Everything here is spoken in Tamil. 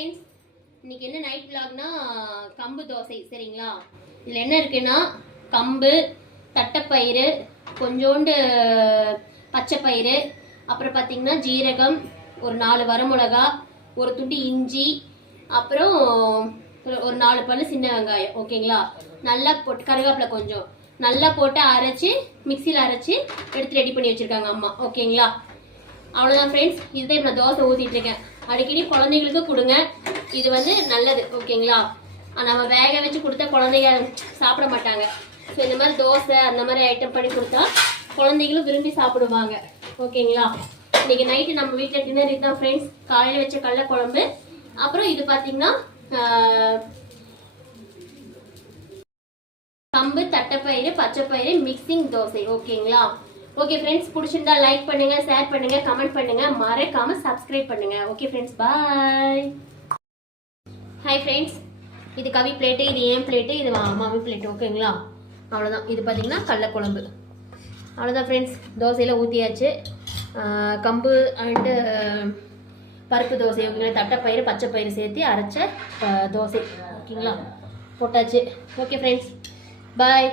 இன்னைக்கு என்ன நைட் விலாக்னா கம்பு தோசை சரிங்களா. இதில் என்ன இருக்குன்னா கம்பு, தட்டைப்பயிறு, கொஞ்சோண்டு பச்சைப்பயிறு, அப்புறம் பார்த்தீங்கன்னா ஜீரகம், ஒரு 4 வரமிளகா, ஒரு துண்டு இஞ்சி, அப்புறம் ஒரு 4 பல்லு சின்ன வெங்காயம். ஓகேங்களா. நல்லா போட்டு கருவேப்பிலை கொஞ்சம் நல்லா போட்டு அரைச்சி மிக்சியில் அரைச்சி எடுத்து ரெடி பண்ணி வச்சுருக்காங்க அம்மா. ஓகேங்களா. அவ்வளோதான் ஃப்ரெண்ட்ஸ். இதுதான் இப்போ நான் தோசை ஊற்றிட்டு இருக்கேன். அடிக்கடி குழந்தைங்களுக்கு கொடுங்க, இது வந்து நல்லது. ஓகேங்களா. நம்ம வேக வச்சு கொடுத்தா குழந்தைங்க சாப்பிட மாட்டாங்க. ஸோ இந்த மாதிரி தோசை அந்த மாதிரி ஐட்டம் பண்ணி கொடுத்தா குழந்தைங்களும் விரும்பி சாப்பிடுவாங்க. ஓகேங்களா. இன்னைக்கு நைட்டு நம்ம வீட்டில் டின்னர் இதுதான் ஃப்ரெண்ட்ஸ். காலையில் வச்ச கடலை குழம்பு, அப்புறம் இது பார்த்தீங்கன்னா கம்பு, தட்டைப்பயிறு, பச்சைப்பயிறு மிக்சிங் தோசை. ஓகேங்களா. ஓகே ஃப்ரெண்ட்ஸ், பிடிச்சிருந்தா லைக் பண்ணுங்க, ஷேர் பண்ணுங்க, கமெண்ட் பண்ணுங்க, மறக்காம சப்ஸ்கிரைப் பண்ணுங்க. ஓகே ஃப்ரெண்ட்ஸ், பாய். ஹாய் ஃப்ரெண்ட்ஸ், இது கவி பிளேட்டு, இது ஏன் பிளேட்டு, இது மாமி பிளேட்டு. ஓகேங்களா. அவ்வளோதான். இது பார்த்தீங்கன்னா கடலக்குழம்பு. அவ்வளோதான் ஃப்ரெண்ட்ஸ். தோசையில் ஊற்றியாச்சு. கம்பு அண்டு பருப்பு தோசை. ஓகேங்களா. தட்டைப்பயிறு பச்சைப்பயிறு சேர்த்து அரைச்ச தோசை. ஓகேங்களா. போட்டாச்சு. ஓகே ஃப்ரெண்ட்ஸ், பாய்.